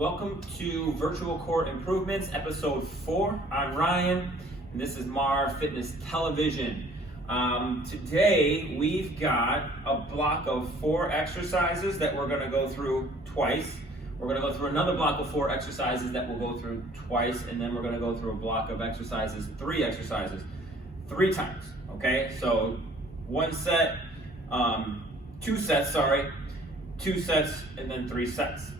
Welcome to Virtual Core Improvements, episode 4. I'm Ryan, and this is Marv Fitness Television. Today, we've got a block of 4 exercises that we're going to go through twice. We're going to go through another block of 4 exercises that we'll go through twice, and then we're going to go through a block of exercises, 3 exercises, 3 times. Okay, so 2 sets, 2 sets, and then 3 sets.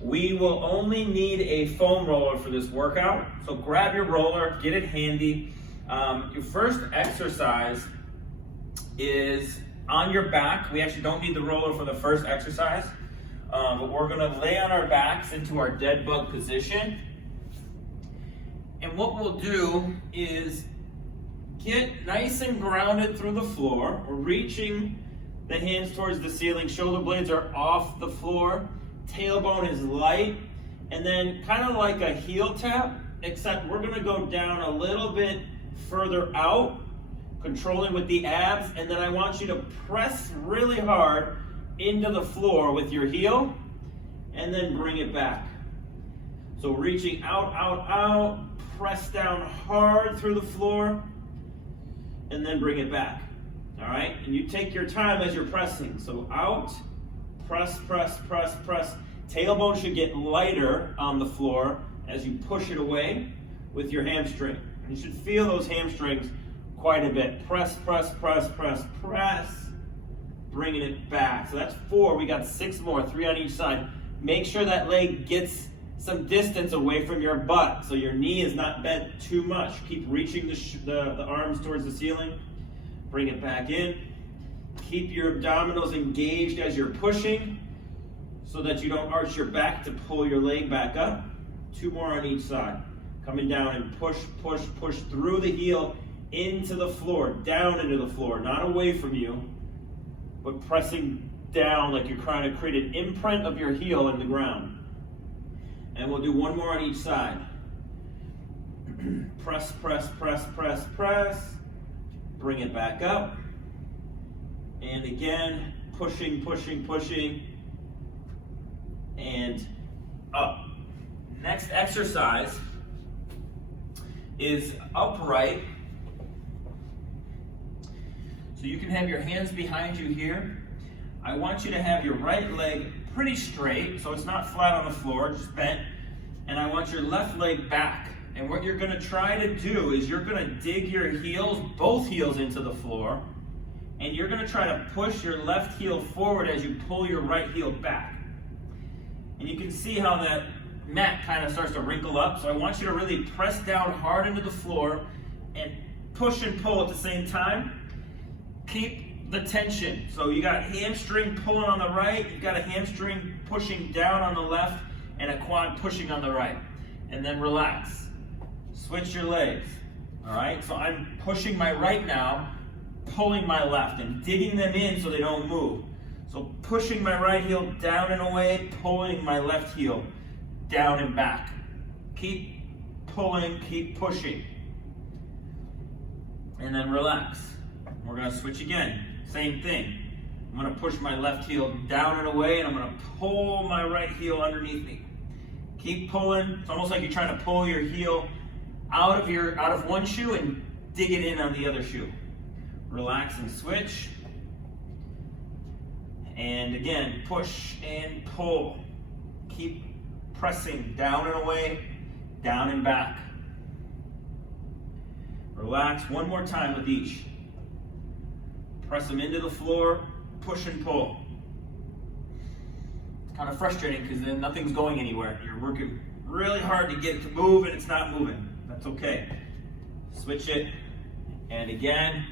We will only need a foam roller for this workout, so grab your roller, get it handy. Your first exercise is on your back. We actually don't need the roller for the first exercise, but we're gonna lay on our backs into our dead bug position. And what we'll do is get nice and grounded through the floor. We're reaching the hands towards the ceiling, shoulder blades are off the floor, tailbone is light, and then kind of like a heel tap, except we're gonna go down a little bit further out, controlling with the abs, and then I want you to press really hard into the floor with your heel, and then bring it back. So reaching out, press down hard through the floor, and then bring it back. All right, and you take your time as you're pressing. So out, press. Tailbone should get lighter on the floor as you push it away with your hamstring. You should feel those hamstrings quite a bit. Press. Bringing it back. So that's 4. We got 6 more, 3 on each side. Make sure that leg gets some distance away from your butt so your knee is not bent too much. Keep reaching the arms towards the ceiling. Bring it back in. Keep your abdominals engaged as you're pushing so that you don't arch your back to pull your leg back up. 2 more on each side. Coming down and push through the heel into the floor, down into the floor, not away from you, but pressing down like you're trying to create an imprint of your heel in the ground. And we'll do 1 more on each side. Press. Bring it back up. And again, pushing, and up. Next exercise is upright. So you can have your hands behind you here. I want you to have your right leg pretty straight, so it's not flat on the floor, just bent. And I want your left leg back. And what you're gonna try to do is you're gonna dig your heels, both heels into the floor, and you're gonna try to push your left heel forward as you pull your right heel back. And you can see how that mat kind of starts to wrinkle up. So I want you to really press down hard into the floor and push and pull at the same time. Keep the tension. So you got a hamstring pulling on the right, you've got a hamstring pushing down on the left, and a quad pushing on the right. And then relax. Switch your legs. All right, so I'm pushing my right now, pulling my left, and digging them in so they don't move. So pushing my right heel down and away, pulling my left heel down and back. Keep pulling, keep pushing. And then relax. We're gonna switch again. Same thing. I'm gonna push my left heel down and away, and I'm gonna pull my right heel underneath me. Keep pulling. It's almost like you're trying to pull your heel out of one shoe and dig it in on the other shoe. Relax and switch. And again, push and pull. Keep pressing down and away, down and back. Relax 1 more time with each. Press them into the floor, push and pull. It's kind of frustrating because then nothing's going anywhere. You're working really hard to get it to move and it's not moving. That's okay. Switch it, and again,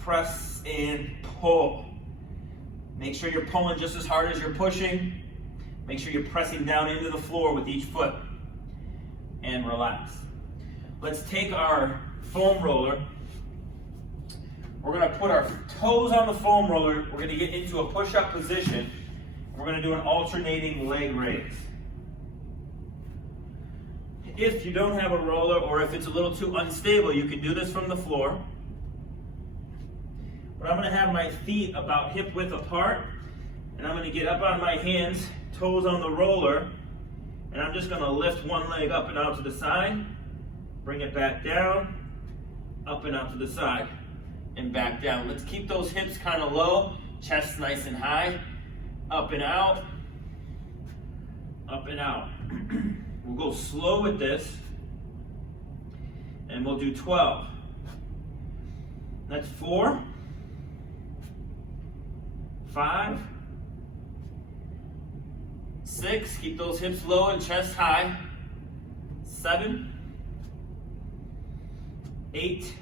press and pull. Make sure you're pulling just as hard as you're pushing. Make sure you're pressing down into the floor with each foot, and relax. Let's take our foam roller. We're gonna put our toes on the foam roller. We're gonna get into a push-up position. We're gonna do an alternating leg raise. If you don't have a roller, or if it's a little too unstable, you can do this from the floor. But I'm gonna have my feet about hip width apart, and I'm gonna get up on my hands toes on the roller, and I'm just gonna lift one leg up and out to the side, bring it back down, up and out to the side, and back down. Let's keep those hips kind of low, chest nice and high, up and out, up and out. We'll go slow with this, and we'll do 12. That's 4, 5, 6, keep those hips low and chest high, 7, 8,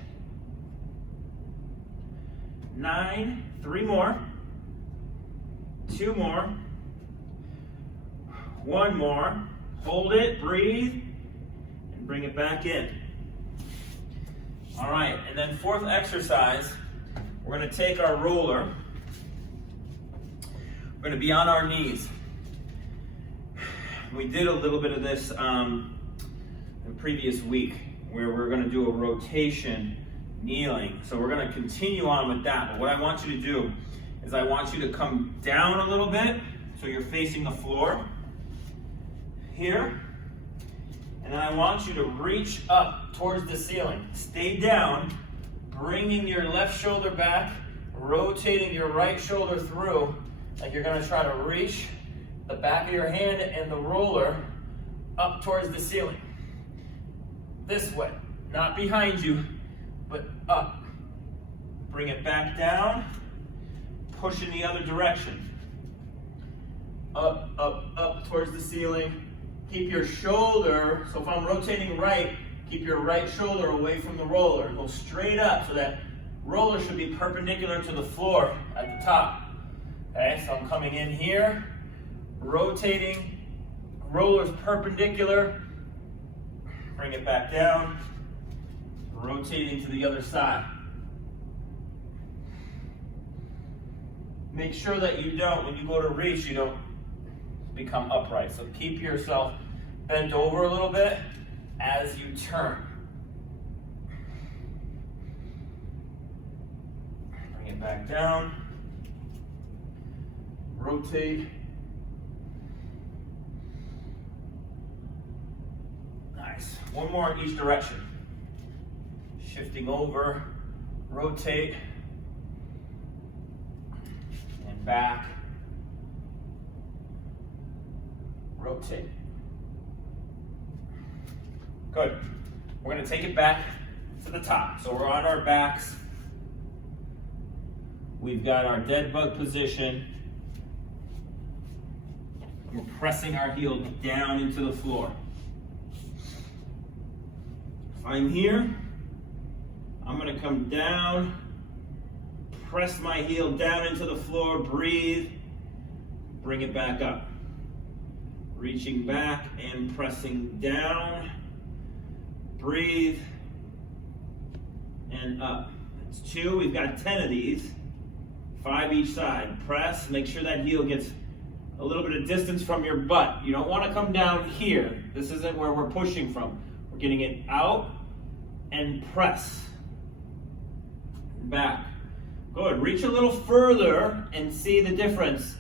9, 3 more, 2 more, 1 more, hold it, breathe, and bring it back in. All right, and then fourth exercise, we're gonna take our roller, we're gonna be on our knees. We did a little bit of this the previous week, where we're gonna do a rotation kneeling. So we're gonna continue on with that, but what I want you to do is I want you to come down a little bit, so you're facing the floor, here, and then I want you to reach up towards the ceiling. Stay down, bringing your left shoulder back, rotating your right shoulder through, like you're gonna try to reach the back of your hand and the roller up towards the ceiling. This way, not behind you, but up. Bring it back down, push in the other direction. Up, up, up towards the ceiling. Keep your shoulder, so if I'm rotating right, keep your right shoulder away from the roller. Go straight up, so that roller should be perpendicular to the floor at the top. Okay, so I'm coming in here, rotating, roller's perpendicular, bring it back down, rotating to the other side. Make sure that you don't, when you go to reach, you don't become upright. So keep yourself bent over a little bit as you turn. Bring it back down, rotate. Nice. One more in each direction. Shifting over, rotate, and back, rotate. Good. We're going to take it back to the top. So we're on our backs. We've got our dead bug position. We're pressing our heel down into the floor. If I'm here, I'm going to come down, press my heel down into the floor, breathe, bring it back up. Reaching back and pressing down, breathe, and up. That's 2, we've got 10 of these, 5 each side. Press, make sure that heel gets a little bit of distance from your butt. You don't want to come down here. This isn't where we're pushing from. We're getting it out and press. Back. Good. Reach a little further and see the difference.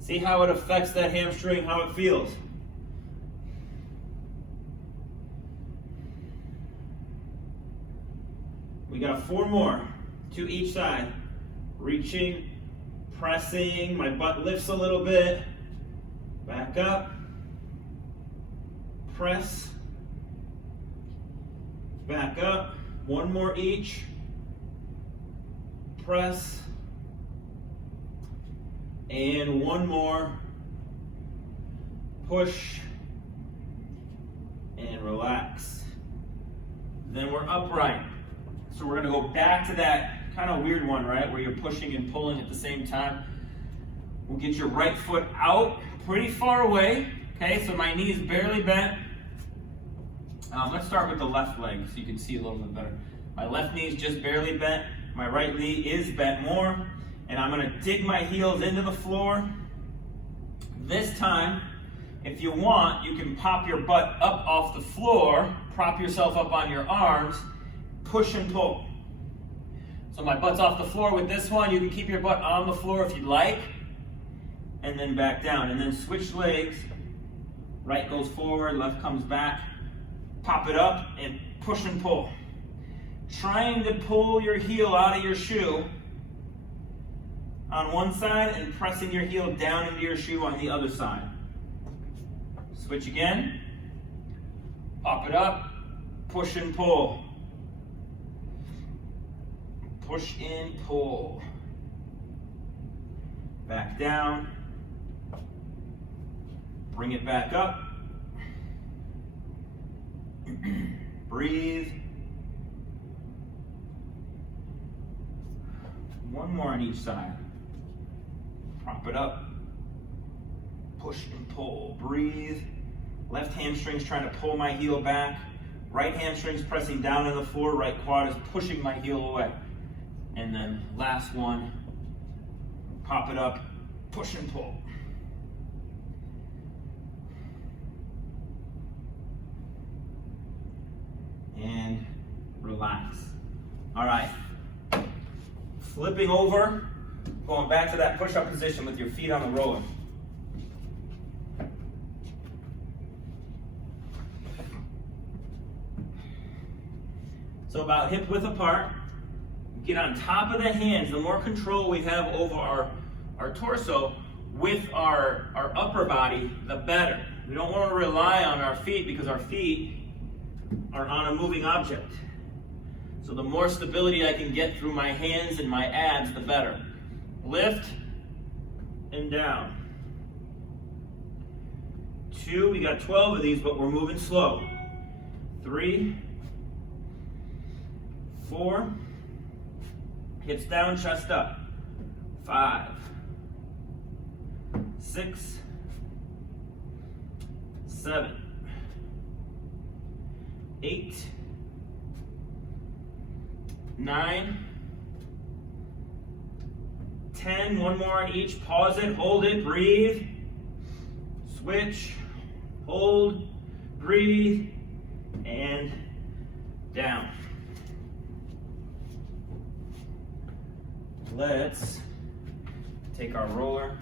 See how it affects that hamstring, how it feels. We got 4 more, 2 each side. Reaching, pressing, my butt lifts a little bit. Back up. Press. Back up. 1 more each. Press. And 1 more. Push. And relax. Then we're upright. So we're going to go back to that kind of weird one, right? Where you're pushing and pulling at the same time. We'll get your right foot out pretty far away. Okay, so my knee's barely bent. Let's start with the left leg so you can see a little bit better. My left knee's just barely bent. My right knee is bent more. And I'm going to dig my heels into the floor. This time, if you want, you can pop your butt up off the floor, prop yourself up on your arms, push and pull. So my butt's off the floor with this one. You can keep your butt on the floor if you'd like. and then back down. And then switch legs. Right goes forward, left comes back. Pop it up and push and pull. Trying to pull your heel out of your shoe on one side and pressing your heel down into your shoe on the other side. Switch again. Pop it up, push and pull. Push and pull. Back down. Bring it back up. Breathe. One more on each side. Prop it up. Push and pull. Breathe. Left hamstring's trying to pull my heel back. Right hamstring's pressing down on the floor. Right quad is pushing my heel away. And then last one. Pop it up. Push and pull. And relax. All right. Flipping over, going back to that push-up position with your feet on the roller. So about hip width apart. Get on top of the hands. The more control we have over our torso with our upper body, the better. We don't want to rely on our feet because our feet are on a moving object. So the more stability I can get through my hands and my abs, the better. Lift and down. 2, we got 12 of these, but we're moving slow. 3, 4, hips down, chest up. 5, 6, 7, 8, 9, 10, one more on each. Pause it, hold it, breathe. Switch, hold, breathe, and down. Let's take our roller.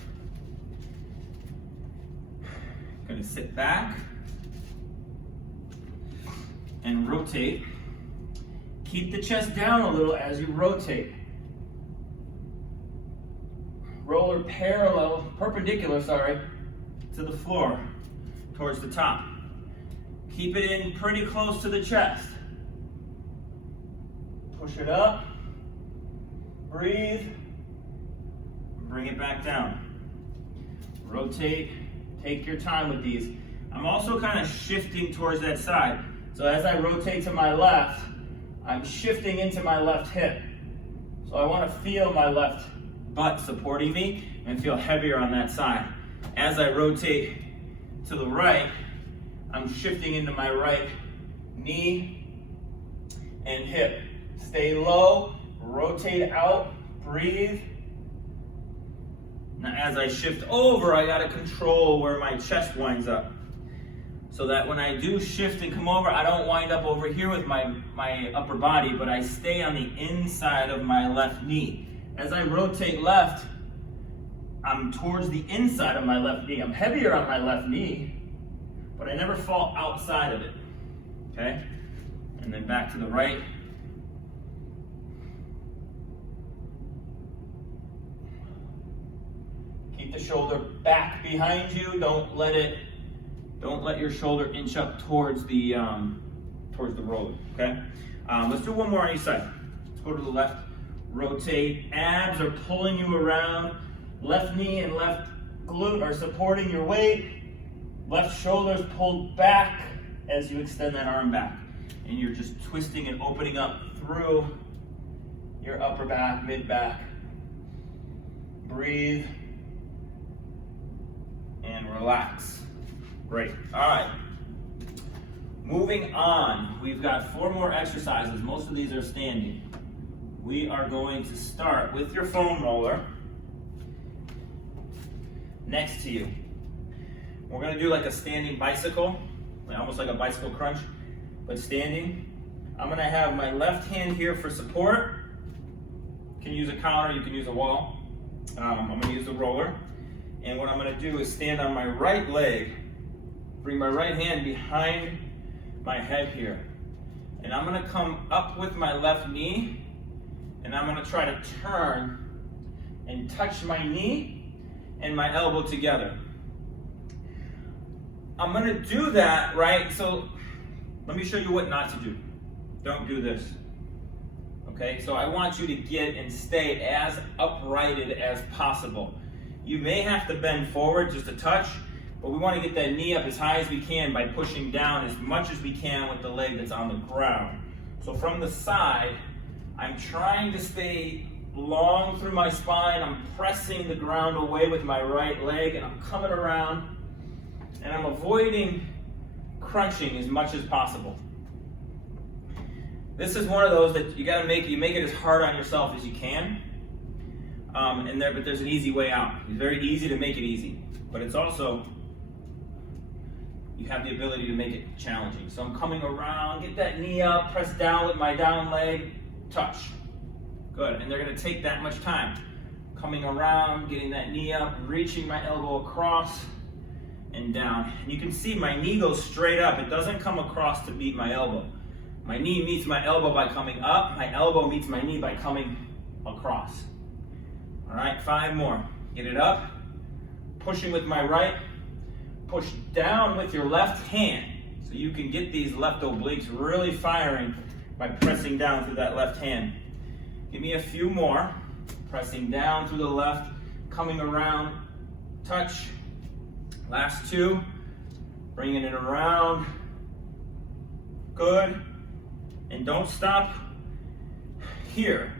Gonna sit back and rotate. Keep the chest down a little as you rotate. Roller perpendicular, to the floor, towards the top. Keep it in pretty close to the chest. Push it up, breathe, bring it back down. Rotate, take your time with these. I'm also kind of shifting towards that side. So as I rotate to my left, I'm shifting into my left hip. So I want to feel my left butt supporting me and feel heavier on that side. As I rotate to the right, I'm shifting into my right knee and hip. Stay low, rotate out, breathe. Now as I shift over, I gotta control where my chest winds up. So that when I do shift and come over, I don't wind up over here with my upper body, but I stay on the inside of my left knee. As I rotate left, I'm towards the inside of my left knee. I'm heavier on my left knee, but I never fall outside of it, okay? And then back to the right. Keep the shoulder back behind you. Don't let your shoulder inch up towards the roller, okay? Let's do one more on each side. Let's go to the left. Rotate. Abs are pulling you around. Left knee and left glute are supporting your weight. Left shoulder's pulled back as you extend that arm back. And you're just twisting and opening up through your upper back, mid back. Breathe and relax. Great. All right. Moving on, we've got 4 more exercises. Most of these are standing. We are going to start with your foam roller next to you. We're going to do like a standing bicycle, almost like a bicycle crunch, but standing. I'm going to have my left hand here for support. You can use a counter, you can use a wall. I'm going to use the roller. And what I'm gonna do is stand on my right leg, bring my right hand behind my head here. And I'm gonna come up with my left knee, and I'm gonna try to turn and touch my knee and my elbow together. I'm gonna do that, right? So let me show you what not to do. Don't do this. Okay, so I want you to get and stay as uprighted as possible. You may have to bend forward just a touch, but we want to get that knee up as high as we can by pushing down as much as we can with the leg that's on the ground. So from the side, I'm trying to stay long through my spine. I'm pressing the ground away with my right leg, and I'm coming around, and I'm avoiding crunching as much as possible. This is one of those that you make it as hard on yourself as you can. But there's an easy way out. It's very easy to make it easy, but it's also, you have the ability to make it challenging. So I'm coming around, get that knee up, press down with my down leg, touch. Good, and they're gonna take that much time. Coming around, getting that knee up, reaching my elbow across and down. And you can see my knee goes straight up. It doesn't come across to meet my elbow. My knee meets my elbow by coming up. My elbow meets my knee by coming across. All right, 5 more. Get it up, pushing with my right, push down with your left hand. So you can get these left obliques really firing by pressing down through that left hand. Give me a few more. Pressing down through the left, coming around, touch. Last 2, bringing it around. Good. And don't stop here.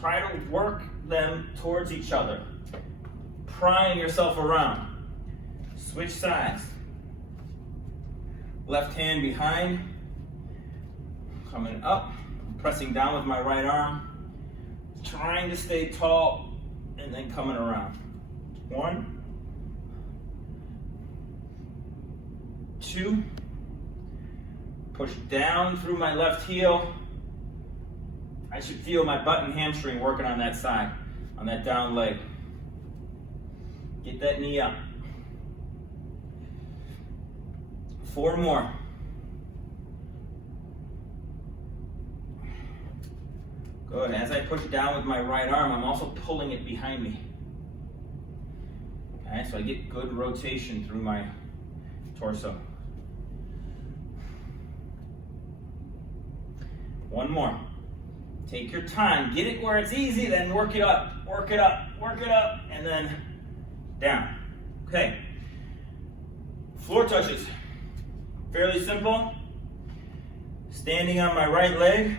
Try to work them towards each other, prying yourself around. Switch sides. Left hand behind, coming up, pressing down with my right arm, trying to stay tall, and then coming around. 1, 2, push down through my left heel. I should feel my butt and hamstring working on that side, on that down leg. Get that knee up. 4 more. Good. As I push down with my right arm, I'm also pulling it behind me. Okay, so I get good rotation through my torso. 1 more. Take your time, get it where it's easy, then work it up, work it up, work it up, and then down. Okay. Floor touches. Fairly simple. Standing on my right leg.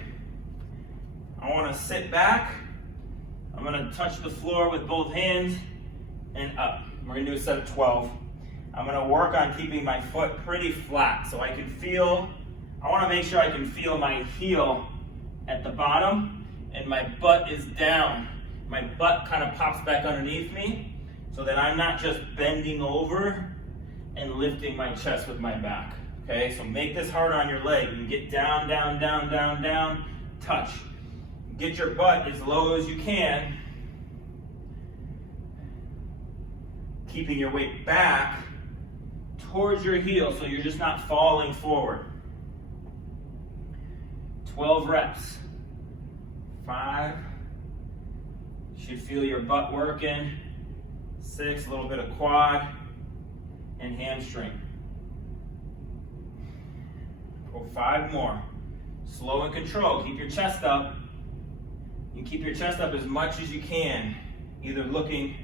I want to sit back. I'm going to touch the floor with both hands and up. We're going to do a set of 12. I'm going to work on keeping my foot pretty flat so I can feel, I want to make sure I can feel my heel at the bottom and my butt is down. My butt kind of pops back underneath me so that I'm not just bending over and lifting my chest with my back. Okay, so make this hard on your leg. You can get down, down, down, down, down, touch. Get your butt as low as you can, keeping your weight back towards your heel so you're just not falling forward. 12 reps. 5. You should feel your butt working. 6, a little bit of quad and hamstring. Go 5 more. Slow and control. Keep your chest up. You keep your chest up as much as you can, either looking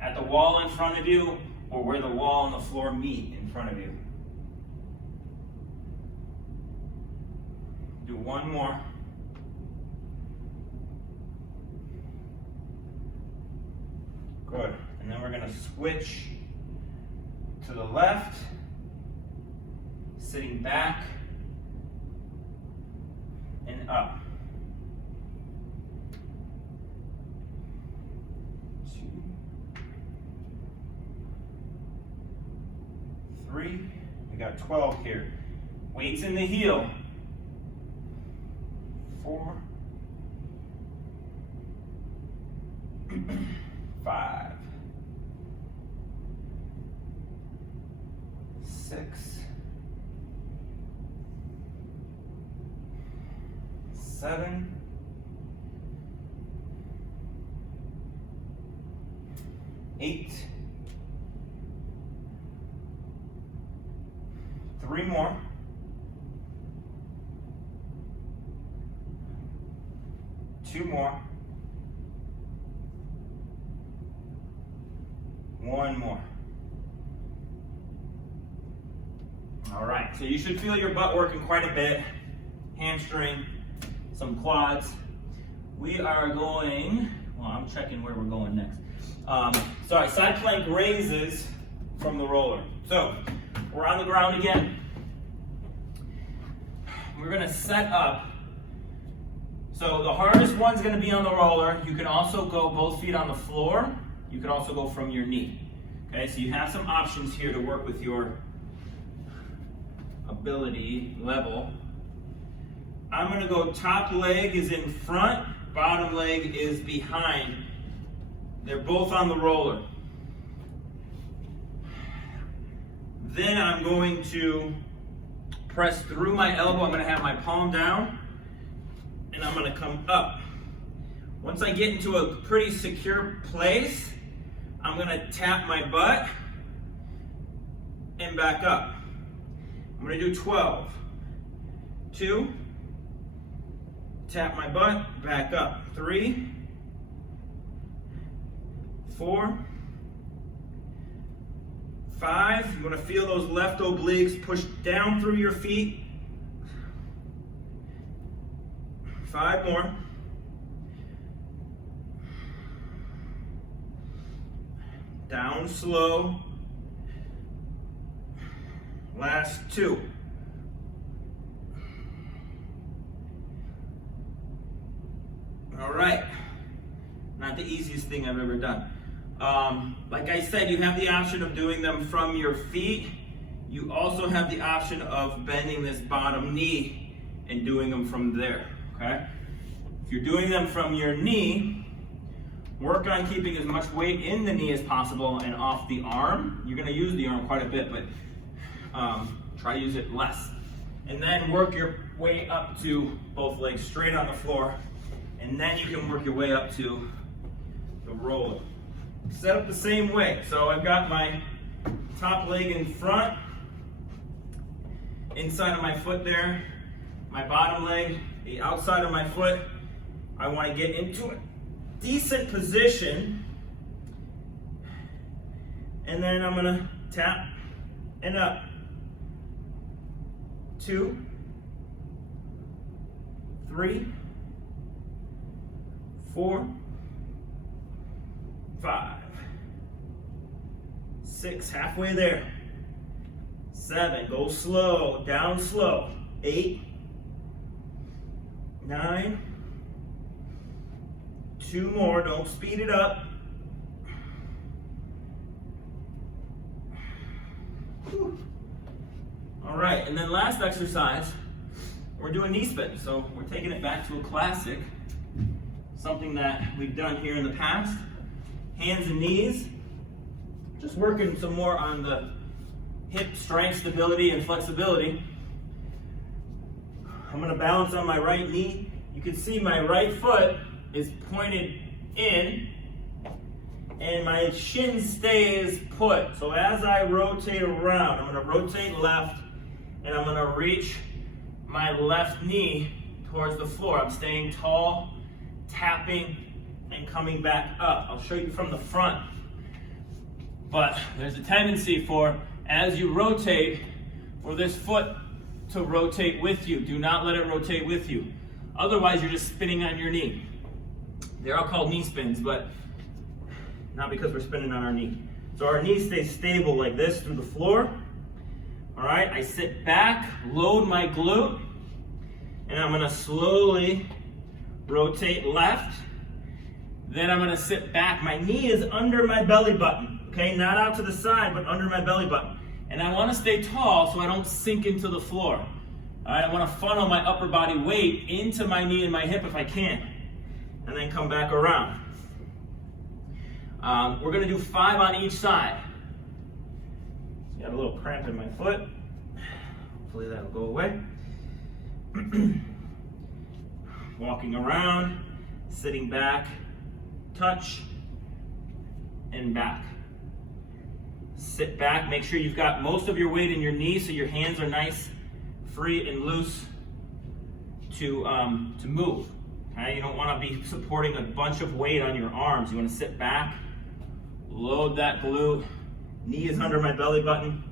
at the wall in front of you or where the wall and the floor meet in front of you. Do 1 more. Good. And then we're going to switch to the left, sitting back and up. 2, 3. We got 12 here. Weights in the heel. 4, 5, 6, 7, 8, 3 more, 2 more, 1 more. All right, so you should feel your butt working quite a bit, hamstring, some quads. We are going, well, I'm checking where we're going next. Sorry, side plank raises from the roller. So we're on the ground again. We're gonna set up. So the hardest one's gonna be on the roller. You can also go both feet on the floor. You can also go from your knee. Okay, so you have some options here to work with your ability level. I'm gonna go top leg is in front, bottom leg is behind. They're both on the roller. Then I'm going to press through my elbow. I'm gonna have my palm down and I'm gonna come up. Once I get into a pretty secure place, I'm gonna tap my butt and back up. I'm gonna do 12. 2, tap my butt, back up. 3, 4, 5. You wanna feel those left obliques push down through your feet. 5 more. Down slow. Last 2. All right. Not the easiest thing I've ever done. Like I said, you have the option of doing them from your feet. You also have the option of bending this bottom knee and doing them from there, okay? If you're doing them from your knee, work on keeping as much weight in the knee as possible and off the arm. You're gonna use the arm quite a bit, but try to use it less. And then work your way up to both legs straight on the floor, and then you can work your way up to the roller. Set up the same way. So I've got my top leg in front, inside of my foot there, my bottom leg, the outside of my foot. I want to get into a decent position, and then I'm going to tap and up. 2, 3, 4, 5, 6, halfway there. 7, go slow, down slow. 8, 9, 2 more, don't speed it up. Whew. All right, and then last exercise, we're doing knee spin. So we're taking it back to a classic, something that we've done here in the past. Hands and knees, just working some more on the hip strength, stability, and flexibility. I'm gonna balance on my right knee. You can see my right foot is pointed in and my shin stays put. So as I rotate around, I'm gonna rotate left and I'm gonna reach my left knee towards the floor. I'm staying tall, tapping, and coming back up. I'll show you from the front. But there's a tendency for, as you rotate, for this foot to rotate with you. Do not let it rotate with you. Otherwise, you're just spinning on your knee. They're all called knee spins, but not because we're spinning on our knee. So our knee stays stable like this through the floor. All right, I sit back, load my glute, and I'm gonna slowly rotate left. Then I'm gonna sit back. My knee is under my belly button, okay? Not out to the side, but under my belly button. And I wanna stay tall so I don't sink into the floor. All right, I wanna funnel my upper body weight into my knee and my hip if I can. And then come back around. We're gonna do 5 on each side. Got a little cramp in my foot. Hopefully that'll go away. Walking around, sitting back, touch, and back. Sit back, make sure you've got most of your weight in your knees so your hands are nice, free, and loose to move. Okay? You don't want to be supporting a bunch of weight on your arms. You want to sit back, load that glute, knee is under my belly button,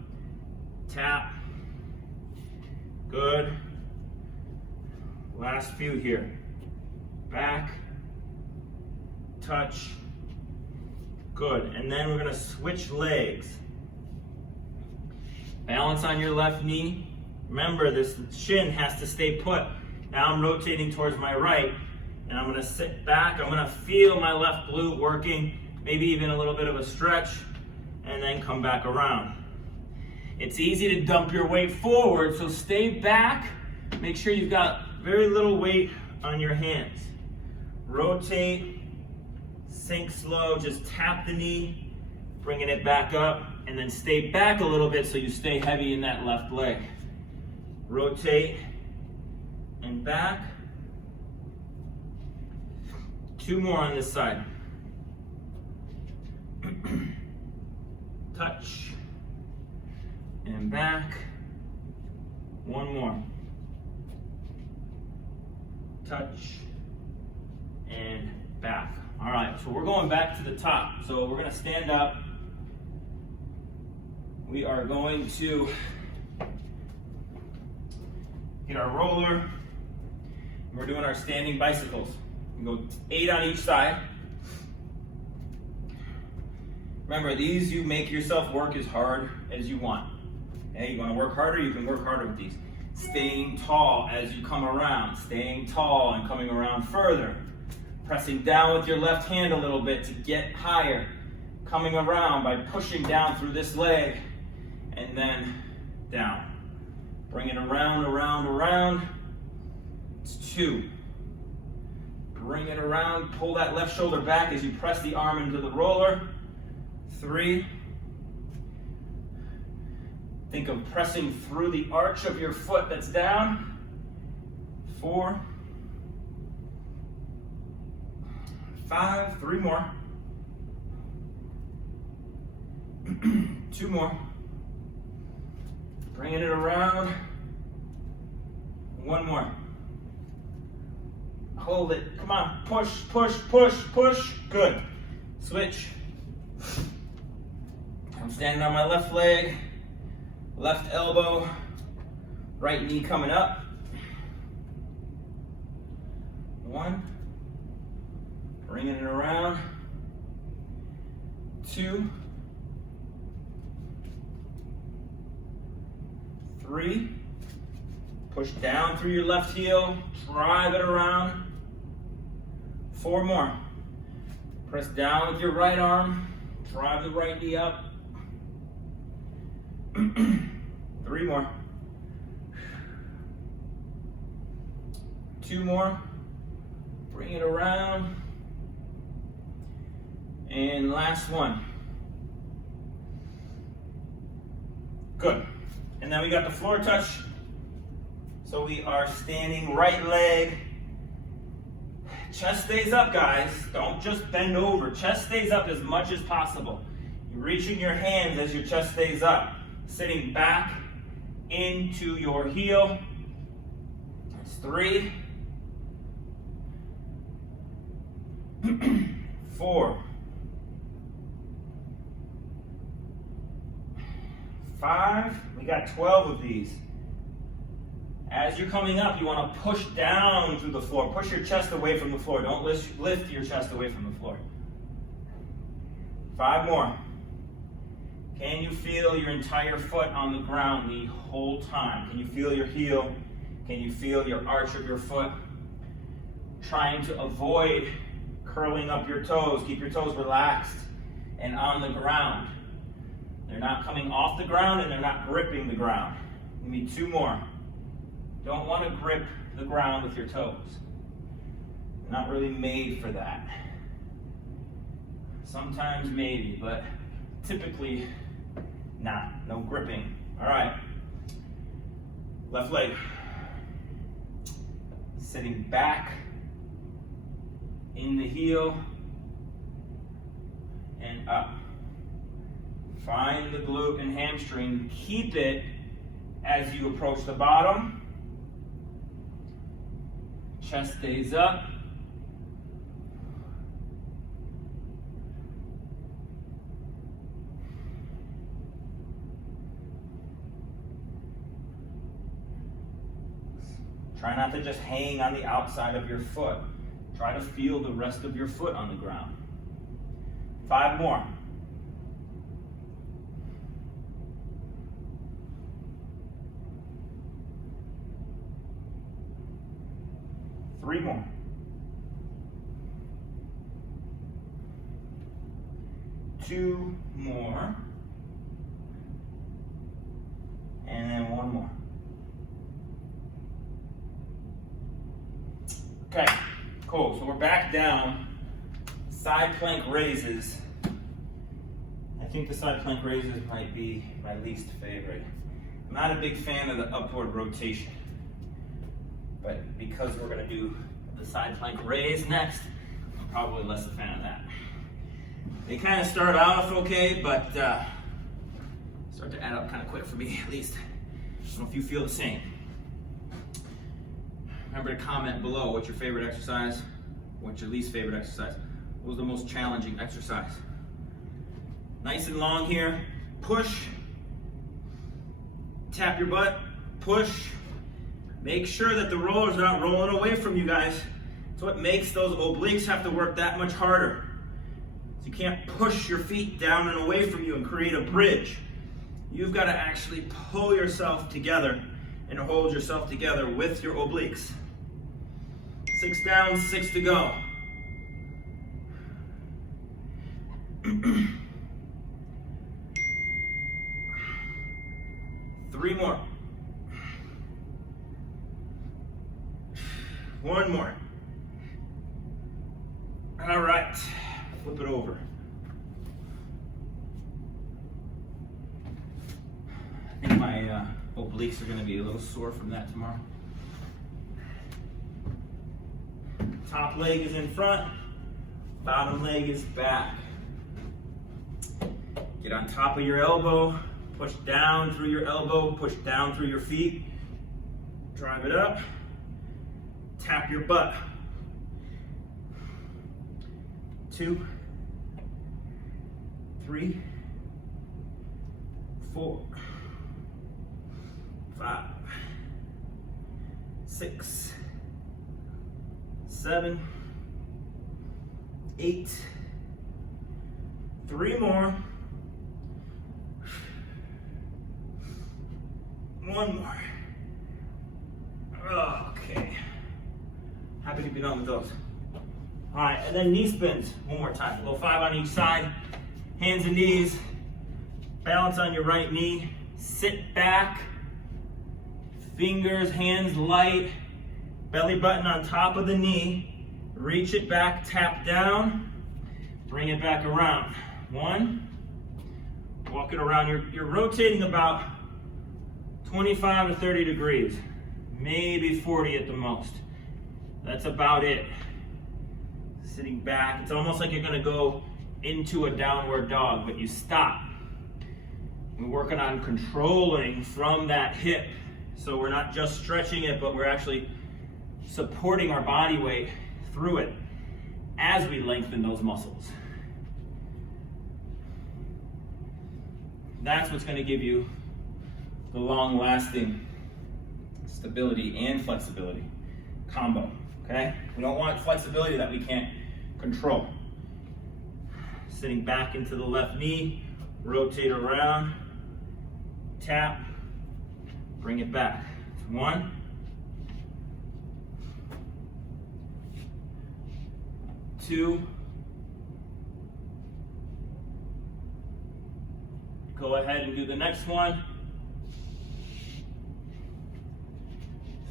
tap. Good. Last few here. Back, touch. Good. And then we're going to switch legs. Balance on your left knee. Remember, this shin has to stay put. Now I'm rotating towards my right, and I'm going to sit back. I'm going to feel my left glute working, maybe even a little bit of a stretch, and then come back around. It's easy to dump your weight forward, so stay back. Make sure you've got very little weight on your hands. Rotate, sink slow, just tap the knee, bringing it back up, and then stay back a little bit so you stay heavy in that left leg. Rotate and back. 2 more on this side. Touch and back. 1 more. Touch and back. All right, so we're going back to the top. So we're going to stand up. We are going to get our roller. We're doing our standing bicycles. We go 8 on each side. Remember, these you make yourself work as hard as you want. Okay, you want to work harder, you can work harder with these. Staying tall as you come around, staying tall and coming around further. Pressing down with your left hand a little bit to get higher. Coming around by pushing down through this leg and then down. Bring it around, around, around. It's 2. Bring it around, pull that left shoulder back as you press the arm into the roller. 3. Think of pressing through the arch of your foot that's down. 4. 5. 3 more. 2 more. Bringing it around. 1 more. Hold it. Come on. Push, push, push, push. Good. Switch. I'm standing on my left leg. Left elbow. Right knee coming up. 1. Bringing it around. 2. 3. Push down through your left heel. Drive it around. 4 more. Press down with your right arm. Drive the right knee up. 3 more. 2 more. Bring it around. And last one. Good. And now we got the floor touch. So we are standing right leg. Chest stays up, guys. Don't just bend over. Chest stays up as much as possible. You're reaching your hands as your chest stays up. Sitting back into your heel. That's 3. 4. 5. We got 12 of these. As you're coming up, you want to push down through the floor. Push your chest away from the floor. Don't lift your chest away from the floor. 5 more. Can you feel your entire foot on the ground the whole time? Can you feel your heel? Can you feel your arch of your foot? Trying to avoid curling up your toes. Keep your toes relaxed and on the ground. They're not coming off the ground and they're not gripping the ground. You need 2 more. Don't want to grip the ground with your toes. They're not really made for that. Sometimes maybe, but typically No gripping. All right. Left leg. Sitting back in the heel and up. Find the glute and hamstring. Keep it as you approach the bottom. Chest stays up. Try not to just hang on the outside of your foot. Try to feel the rest of your foot on the ground. 5 more. Three more. Two more. And then one more. Okay, cool. So we're back down. Side plank raises. I think the side plank raises might be my least favorite. I'm not a big fan of the upward rotation. But because we're gonna do the side plank raise next, I'm probably less a fan of that. They kind of start off okay, but start to add up kind of quick for me, at least. I don't know if you feel the same. Remember to comment below what's your favorite exercise, what's your least favorite exercise. What was the most challenging exercise? Nice and long here. Push. Tap your butt. Push. Make sure that the roller's not rolling away from you guys. It's what makes those obliques have to work that much harder. So you can't push your feet down and away from you and create a bridge. You've got to actually pull yourself together and hold yourself together with your obliques. 6 down, 6 to go. Three more. One more. All right, flip it over. I think my obliques are gonna be a little sore from that tomorrow. Top leg is in front, bottom leg is back. Get on top of your elbow, push down through your elbow, push down through your feet, drive it up. Tap your butt. 2, 3, 4, 5, 6, 7, 8. 3 more. 1 more. Okay. Happy to be done with those. All right, and then knee spins one more time. A little 5 on each side. Hands and knees. Balance on your right knee. Sit back. Fingers, hands light. Belly button on top of the knee. Reach it back, tap down. Bring it back around. 1. Walk it around. You're rotating about 25 to 30 degrees. Maybe 40 at the most. That's about it. Sitting back, it's almost like you're gonna go into a downward dog, but you stop. We're working on controlling from that hip. So we're not just stretching it, but we're actually supporting our body weight through it as we lengthen those muscles. That's what's gonna give you the long-lasting stability and flexibility combo. Okay? We don't want flexibility that we can't control. Sitting back into the left knee, rotate around, tap, bring it back. 1, 2, go ahead and do the next one.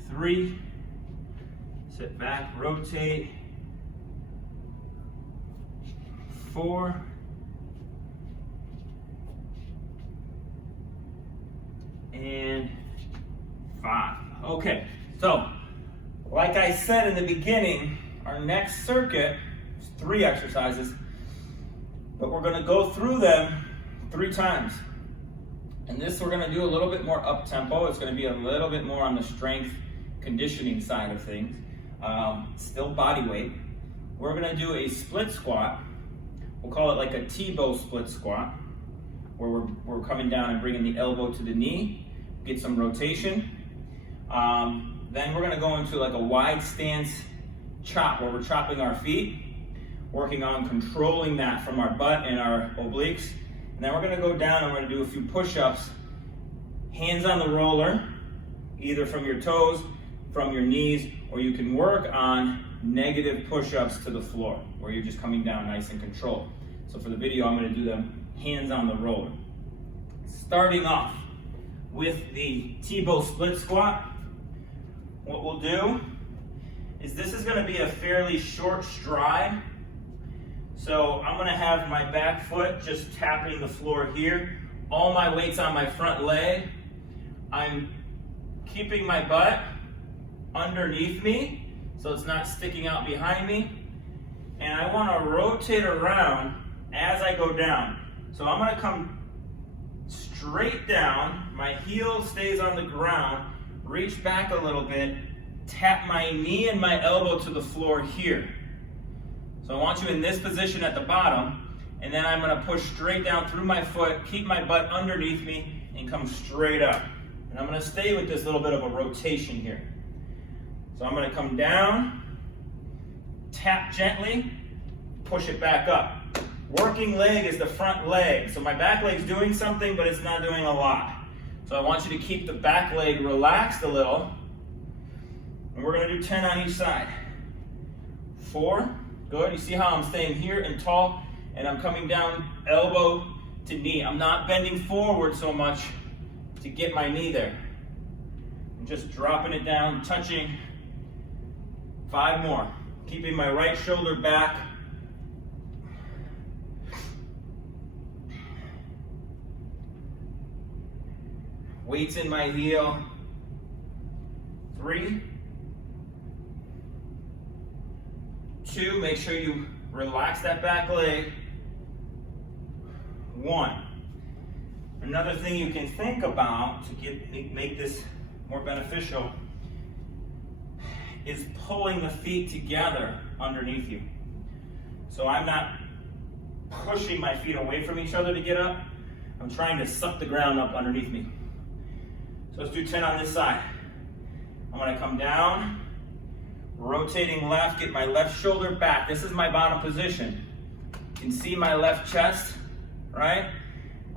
3, sit back, rotate. 4, and 5. Okay, so like I said in the beginning, our next circuit is 3 exercises, but we're going to go through them 3 times. And this we're going to do a little bit more up tempo. It's going to be a little bit more on the strength conditioning side of things. Still body weight. We're going to do a split squat. We'll call it like a Tebow split squat, where we're coming down and bringing the elbow to the knee, get some rotation. Then we're going to go into like a wide stance chop, where we're chopping our feet, working on controlling that from our butt and our obliques. And then we're going to go down and we're going to do a few push-ups, hands on the roller, either from your toes, from your knees, or you can work on negative push-ups to the floor, where you're just coming down nice and controlled. So for the video, I'm going to do them hands on the roller. Starting off with the Tebow split squat, what we'll do is this is going to be a fairly short stride. So I'm going to have my back foot just tapping the floor here. All my weight's on my front leg. I'm keeping my butt underneath me so it's not sticking out behind me. And I want to rotate around as I go down. So I'm going to come straight down. My heel stays on the ground. Reach back a little bit. Tap my knee and my elbow to the floor here. So I want you in this position at the bottom, and then I'm going to push straight down through my foot, keep my butt underneath me, and come straight up. And I'm going to stay with this little bit of a rotation here. So I'm going to come down, tap gently, push it back up. Working leg is the front leg. So my back leg's doing something, but it's not doing a lot. So I want you to keep the back leg relaxed a little. And we're going to do 10 on each side. 4. Good. You see how I'm staying here and tall, and I'm coming down elbow to knee. I'm not bending forward so much to get my knee there. I'm just dropping it down, touching. 5 more. Keeping my right shoulder back. Weights in my heel. 3. 2, make sure you relax that back leg. 1. Another thing you can think about to make this more beneficial is pulling the feet together underneath you. So I'm not pushing my feet away from each other to get up. I'm trying to suck the ground up underneath me. So let's do 10 on this side. I'm going to come down. Rotating left, get my left shoulder back. This is my bottom position. You can see my left chest, right?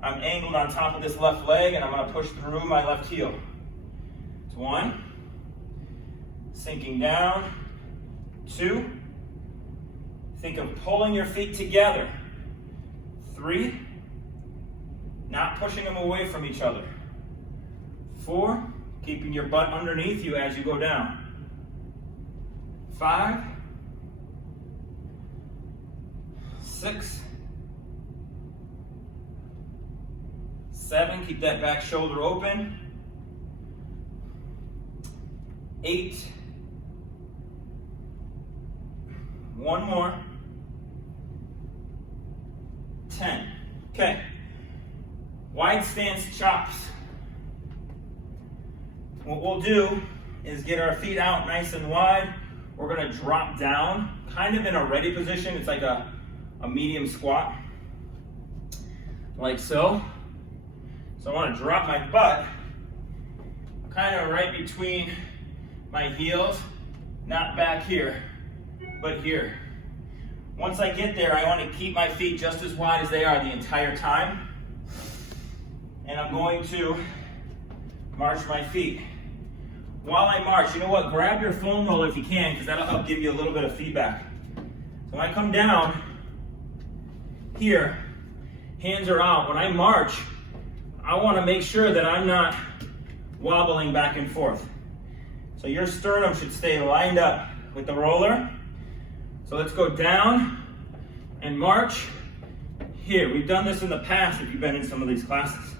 I'm angled on top of this left leg, and I'm going to push through my left heel. It's 1. Sinking down. 2. Think of pulling your feet together. 3. Not pushing them away from each other. 4. Keeping your butt underneath you as you go down. 5, 6, 7, keep that back shoulder open. 8, 1 more. 10. Okay. Wide stance chops. What we'll do is get our feet out nice and wide. We're going to drop down, kind of in a ready position. It's like a medium squat, like so. So I want to drop my butt kind of right between my heels, not back here, but here. Once I get there, I want to keep my feet just as wide as they are the entire time. And I'm going to march my feet. While I march, you know what? Grab your foam roller if you can, because that'll help give you a little bit of feedback. So when I come down here, hands are out. When I march, I want to make sure that I'm not wobbling back and forth. So your sternum should stay lined up with the roller. So let's go down and march here. We've done this in the past if you've been in some of these classes.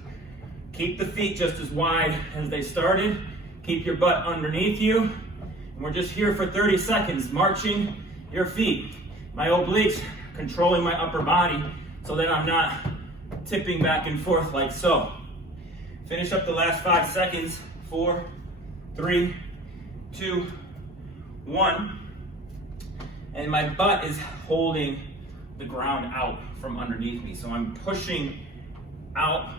Keep the feet just as wide as they started. Keep your butt underneath you. And we're just here for 30 seconds, marching your feet. My obliques controlling my upper body so that I'm not tipping back and forth like so. Finish up the last 5 seconds. 4, 3, 2, 1. And my butt is holding the ground out from underneath me. So I'm pushing out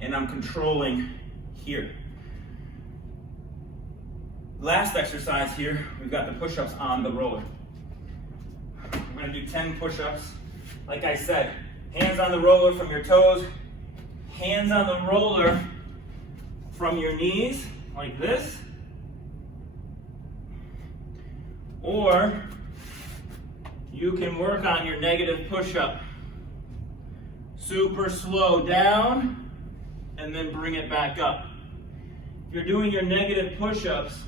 and I'm controlling here. Last exercise here, we've got the push-ups on the roller. We're gonna do 10 push-ups. Like I said, hands on the roller from your toes, hands on the roller from your knees, like this. Or you can work on your negative push-up. Super slow down, and then bring it back up. If you're doing your negative push-ups,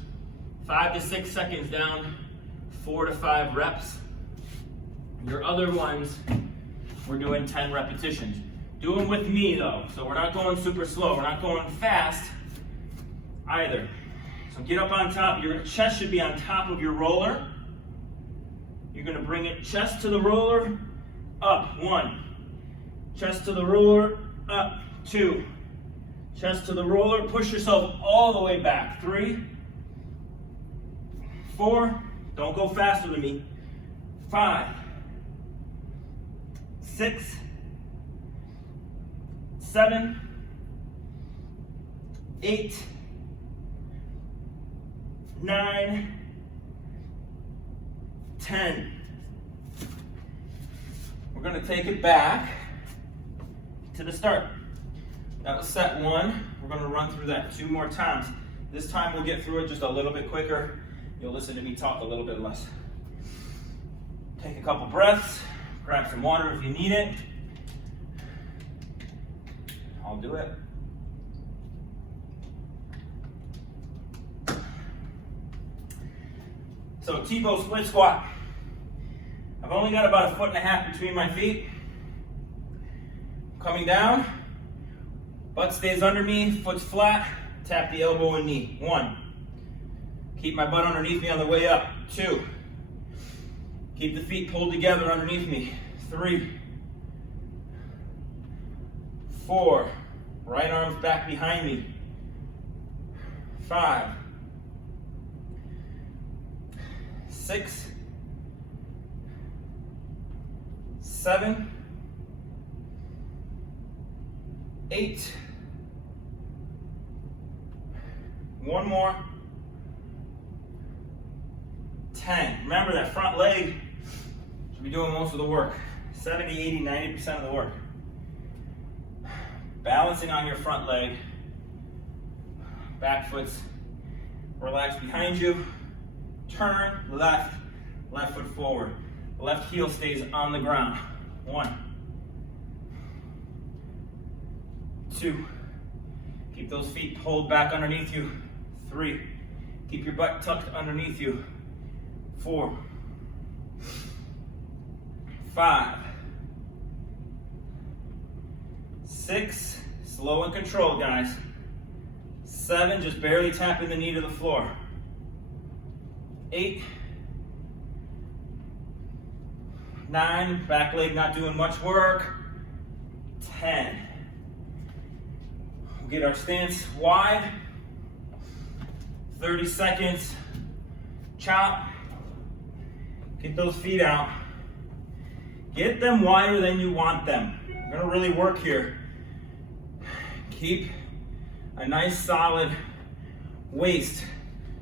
5 to 6 seconds down, 4 to 5 reps. Your other ones, we're doing 10 repetitions. Do them with me though, so we're not going super slow, we're not going fast either. So get up on top, your chest should be on top of your roller. You're gonna bring it chest to the roller, up, 1. Chest to the roller, up, 2. Chest to the roller, push yourself all the way back, 3, 4, don't go faster than me, 5, 6, 7, 8, 9, 10. We're going to take it back to the start. That was set 1. We're going to run through that 2 more times. This time we'll get through it just a little bit quicker. You'll listen to me talk a little bit less. Take a couple breaths, grab some water if you need it. I'll do it. So Tebow split squat. I've only got about 1.5 feet between my feet. Coming down, butt stays under me, foot's flat, tap the elbow and knee. 1. Keep my butt underneath me on the way up. 2. Keep the feet pulled together underneath me. 3, 4. Right arms back behind me. 5, 6, 7, 8. 1 more. 10. Remember that front leg should be doing most of the work. 70, 80, 90% of the work. Balancing on your front leg. Back foot's relaxed behind you. Turn left, left foot forward. Left heel stays on the ground. 1, 2. Keep those feet pulled back underneath you. 3. Keep your butt tucked underneath you. 4, 5, 6, slow and controlled, guys. 7, just barely tapping the knee to the floor. 8, 9, back leg not doing much work. 10. We'll get our stance wide. 30 seconds. Chop. Get those feet out. Get them wider than you want them. We're gonna really work here. Keep a nice solid waist.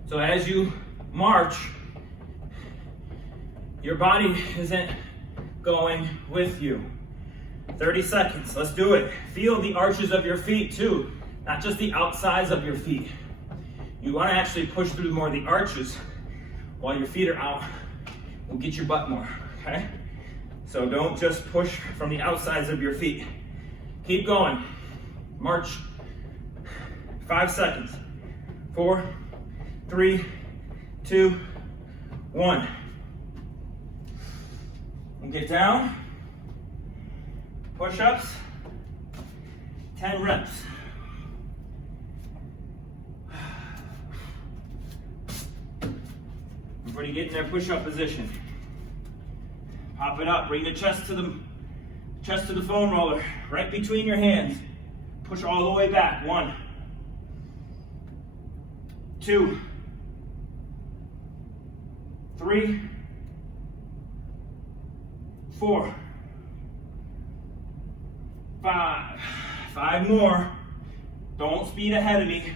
So as you march, your body isn't going with you. 30 seconds, let's do it. Feel the arches of your feet too, not just the outsides of your feet. You wanna actually push through more of the arches while your feet are out. Will get your butt more, okay? So don't just push from the outsides of your feet. Keep going. March. 5 seconds. 4, 3, 2, 1. And get down. Push-ups. 10 reps. Before you get in their push-up position. Pop it up, bring the chest to the foam roller, right between your hands. Push all the way back. 1, 2, 3, 4, 5. 5 more. Don't speed ahead of me.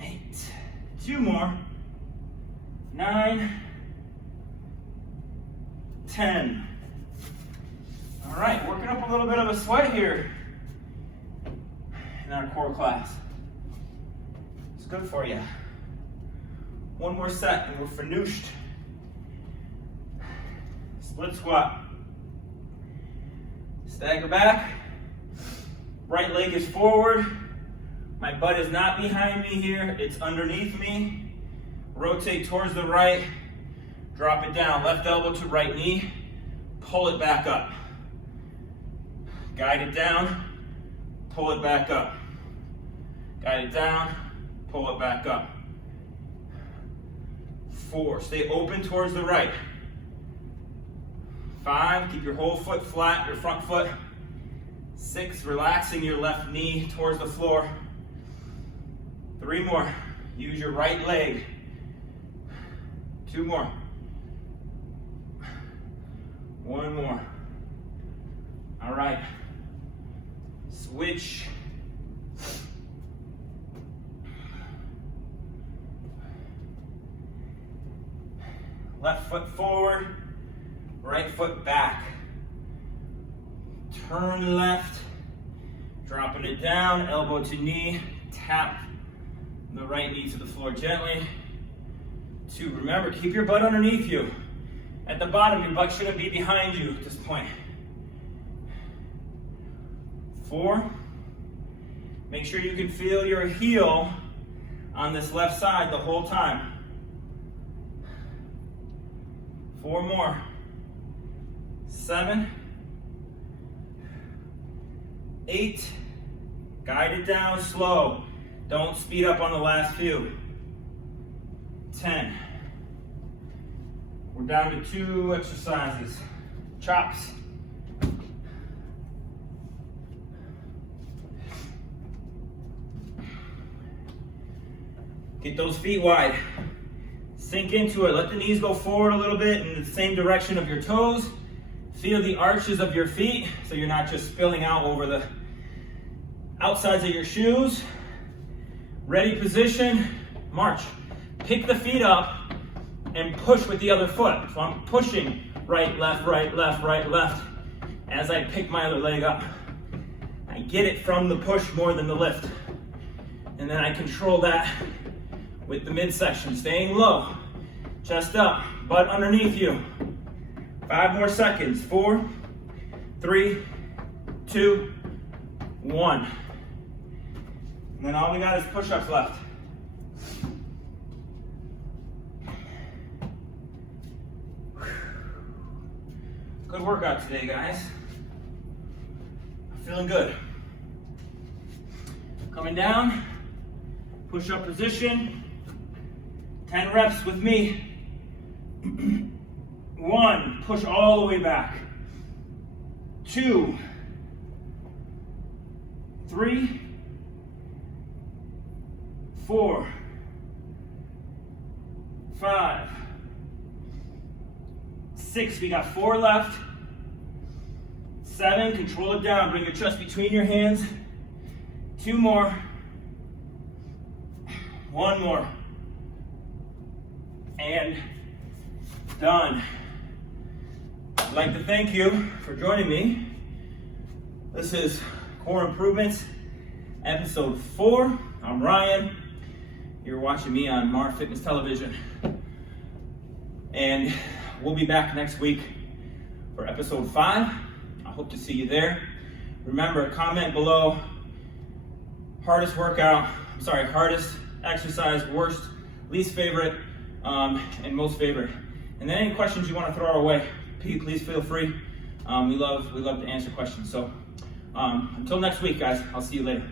8. 2 more. 9, 10. All right, working up a little bit of a sweat here in our core class. It's good for you. 1 more set and we're finished. Split squat. Stagger back. Right leg is forward. My butt is not behind me here, it's underneath me. Rotate towards the right, drop it down, left elbow to right knee, pull it back up. Guide it down, pull it back up. Guide it down, pull it back up. 4, stay open towards the right. 5, keep your whole foot flat, your front foot. 6, relaxing your left knee towards the floor. 3 more, use your right leg. 2 more. 1 more. All right. Switch. Left foot forward, right foot back. Turn left, dropping it down, elbow to knee, tap the right knee to the floor gently. 2, remember, keep your butt underneath you. At the bottom, your butt shouldn't be behind you at this point. 4, make sure you can feel your heel on this left side the whole time. 4 more. 7, 8, guide it down slow. Don't speed up on the last few. 10. We're down to 2 exercises. Chops. Get those feet wide. Sink into it. Let the knees go forward a little bit in the same direction of your toes. Feel the arches of your feet so you're not just spilling out over the outsides of your shoes. Ready position, march. Pick the feet up and push with the other foot. So I'm pushing right, left, right, left, right, left as I pick my other leg up. I get it from the push more than the lift. And then I control that with the midsection, staying low. Chest up, butt underneath you. 5 more seconds. 4, 3, 2, 1. And then all we got is push-ups left. Good workout today, guys. Feeling good. Coming down, push-up position. 10 reps with me. 1, push all the way back. 2, 3, 4, 5, 6. We got 4 left. 7, control it down. Bring your chest between your hands. 2 more. 1 more. And done. I'd like to thank you for joining me. This is Core Improvements, episode 4. I'm Ryan. You're watching me on Mar Fitness Television. And we'll be back next week for episode 5. I hope to see you there. Remember, comment below hardest exercise, worst, least favorite, and most favorite. And then any questions you want to throw our way, please feel free. We love to answer questions. So until next week, guys, I'll see you later.